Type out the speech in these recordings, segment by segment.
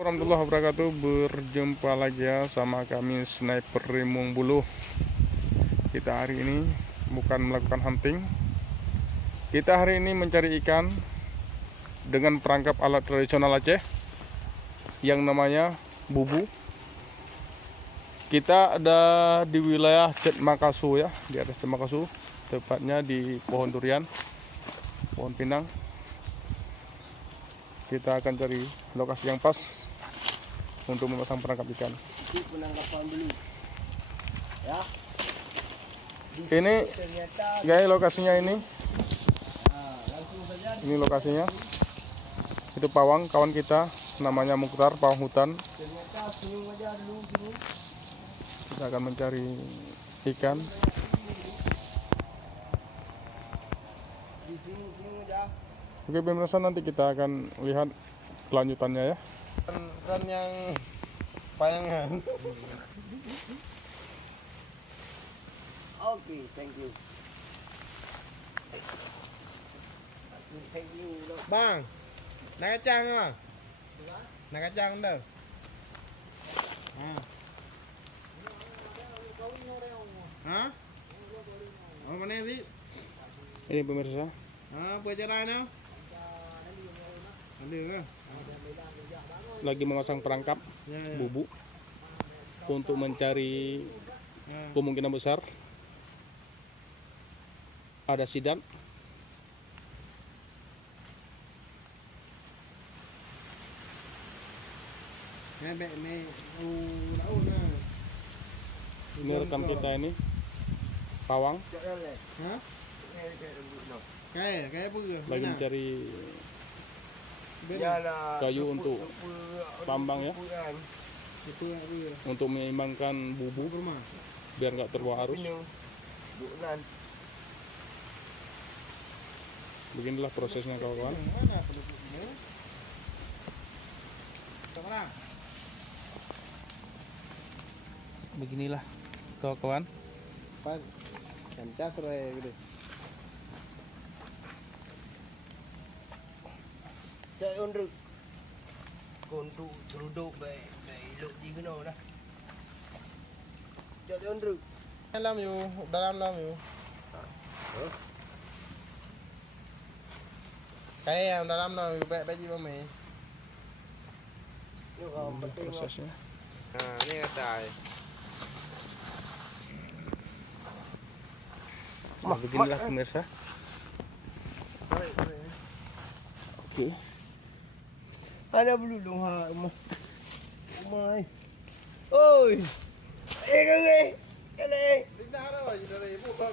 Warahmatullahi wabarakatuh. Berjumpa lagi ya sama kami Sniper Rimung Buluh. Kita hari ini bukan melakukan hunting. Kita hari ini mencari ikan dengan perangkap alat tradisional Aceh yang namanya bubu. Kita ada di wilayah Cet Makasu ya, di atas Cet Makasu, tepatnya di pohon durian, pohon pinang. Kita akan cari lokasi yang pas untuk memasang perangkap ikan. Penangkapan dulu. Ya. Ini guys lokasinya ini. Langsung saja. Ini lokasinya. Itu pawang kawan kita namanya Mukhtar, pawang hutan. Ternyata senyum aja dulu sini. Kita akan mencari ikan. Di sini aja. Oke pemirsa, nanti kita akan lihat kelanjutannya ya. Kan yang payangan. Oke, thank you. Thank you. Bang, nak kacang ke bang? Nak kacang dah. Hah? Oh mana sih? Ini pemirsa, Pelajaran apa? Ada ke? lagi memasang perangkap Ya, ya. bubu untuk mencari kemungkinan besar ada sidat. Ini rekan kita ini pawang Hah? Kayak apa ke? lagi mencari Yalah. kayu untuk tambang ya, Itu apa ke? untuk menyeimbangkan bubu Rumah. biar nggak terbawa arus. Bulan. Beginilah prosesnya kawan-kawan. Mana penduduk ini? Sekarang. Beginilah kawan-kawan. Pas. Cancak raya gitu. Cak ondru. Kontu teruduk baik elok di kena dah. Cak ondru. Dalam you. Kayak yang dalam baik baju mami. Yo kau penting. Prosesnya. Nah, ini kata. Nah, beginilah pemirsa. Oke. Ada belulung ha rumah. Rumah. Oi. Kale. Kale. Tidak ada lagi dari ibu bang.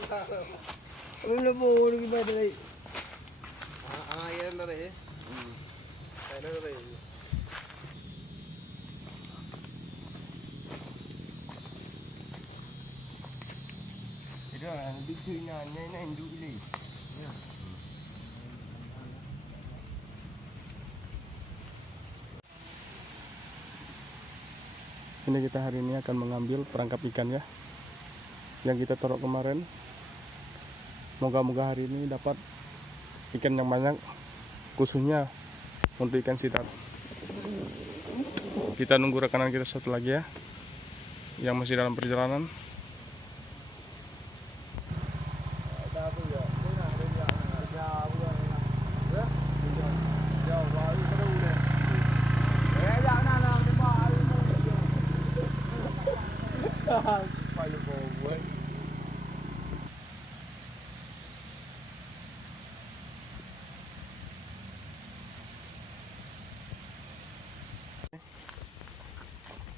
Belum boleh kita dari. Yang dari. Ada dari. Itu yang bikinnya induk ni. Ini kita hari ini akan mengambil perangkap ikan ya, yang kita taruh kemarin. Moga-moga hari ini dapat ikan yang banyak, khususnya untuk ikan sidat. Kita nunggu rekanan kita satu lagi ya, yang masih dalam perjalanan.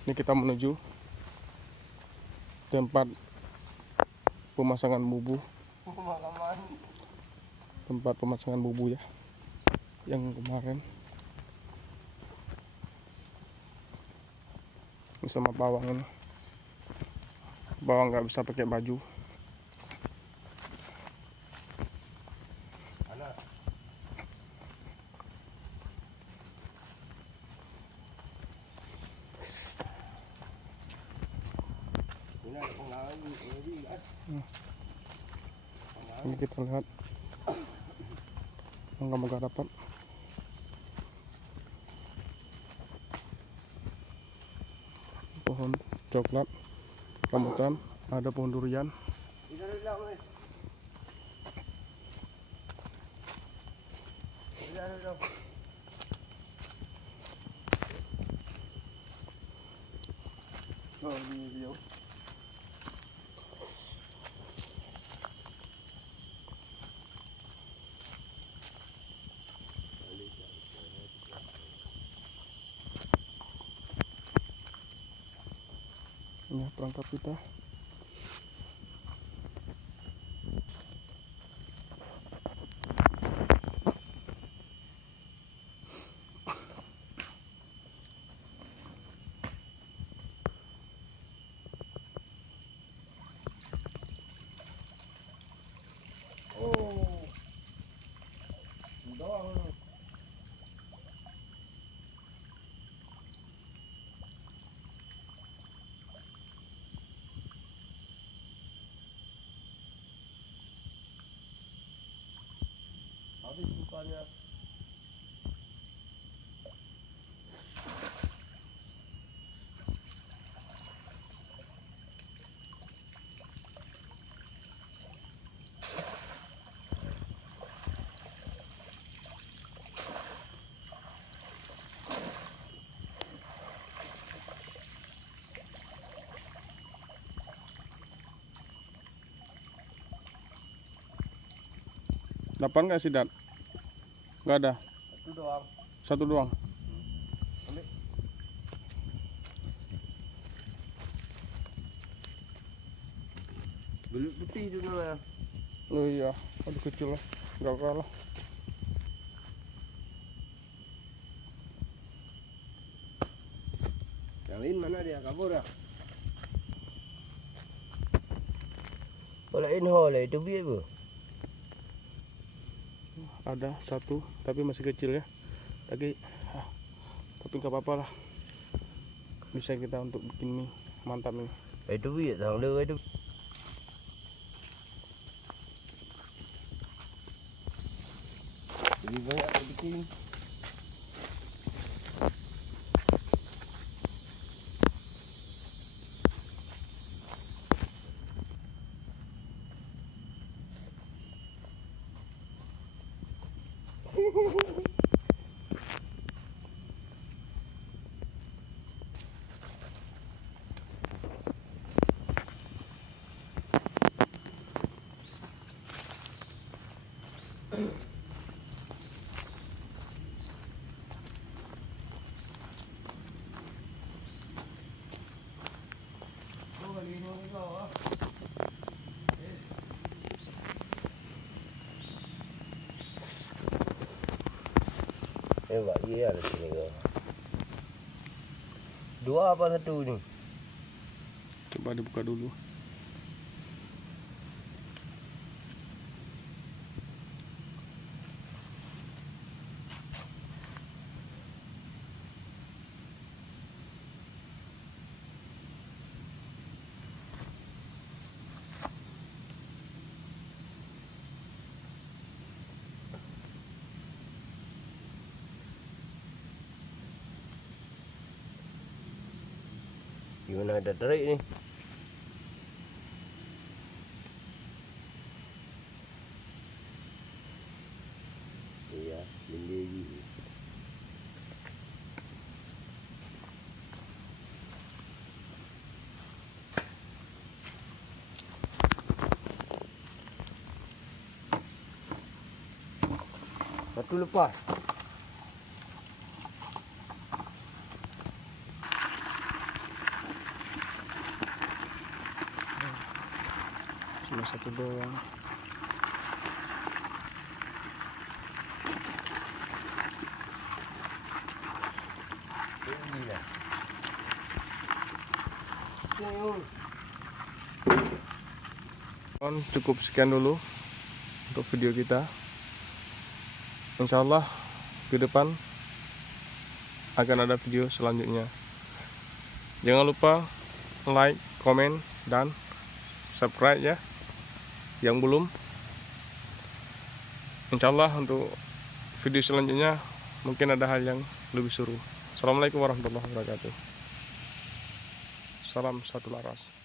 Ini kita menuju tempat pemasangan bubu, tempat pemasangan bubu ya, yang kemarin bersama bawang ini. Bawang nggak bisa pakai baju. Ini kita lihat, moga-moga dapat. pohon coklat, rambutan, ada pohon durian. Oh, ini dia. Ini perangkap kita. Oh. Doang. Habis rupanya. Dapat nggak sih, Dat? Nggak ada. Itu doang. Satu doang. Ambil. Belut putih itu namanya. Oh iya, aduh kecil lah. Nggak kalah. Yang lain mana dia? Kabur ya? Kalau inhole itu biar bu. Ada satu, tapi masih kecil ya. Tapi nggak apa-apa lah. Bisa kita untuk bikin mie mantap ini. Itu biar thằng đưa itu. Ini banyak bikin. Hebat dia ada sini kau. Dua apa satu ni? Coba dibuka dulu. Gimana ada tarik ni? Iya, lagi. Satu lepas. Cuma satu doang. Ini lah. Cukup sekian dulu untuk video kita. Insya Allah ke depan akan ada video selanjutnya. Jangan lupa like, komen, dan subscribe ya. Yang belum, insya Allah untuk video selanjutnya mungkin ada hal yang lebih seru. Assalamualaikum warahmatullahi wabarakatuh. Salam satu laras.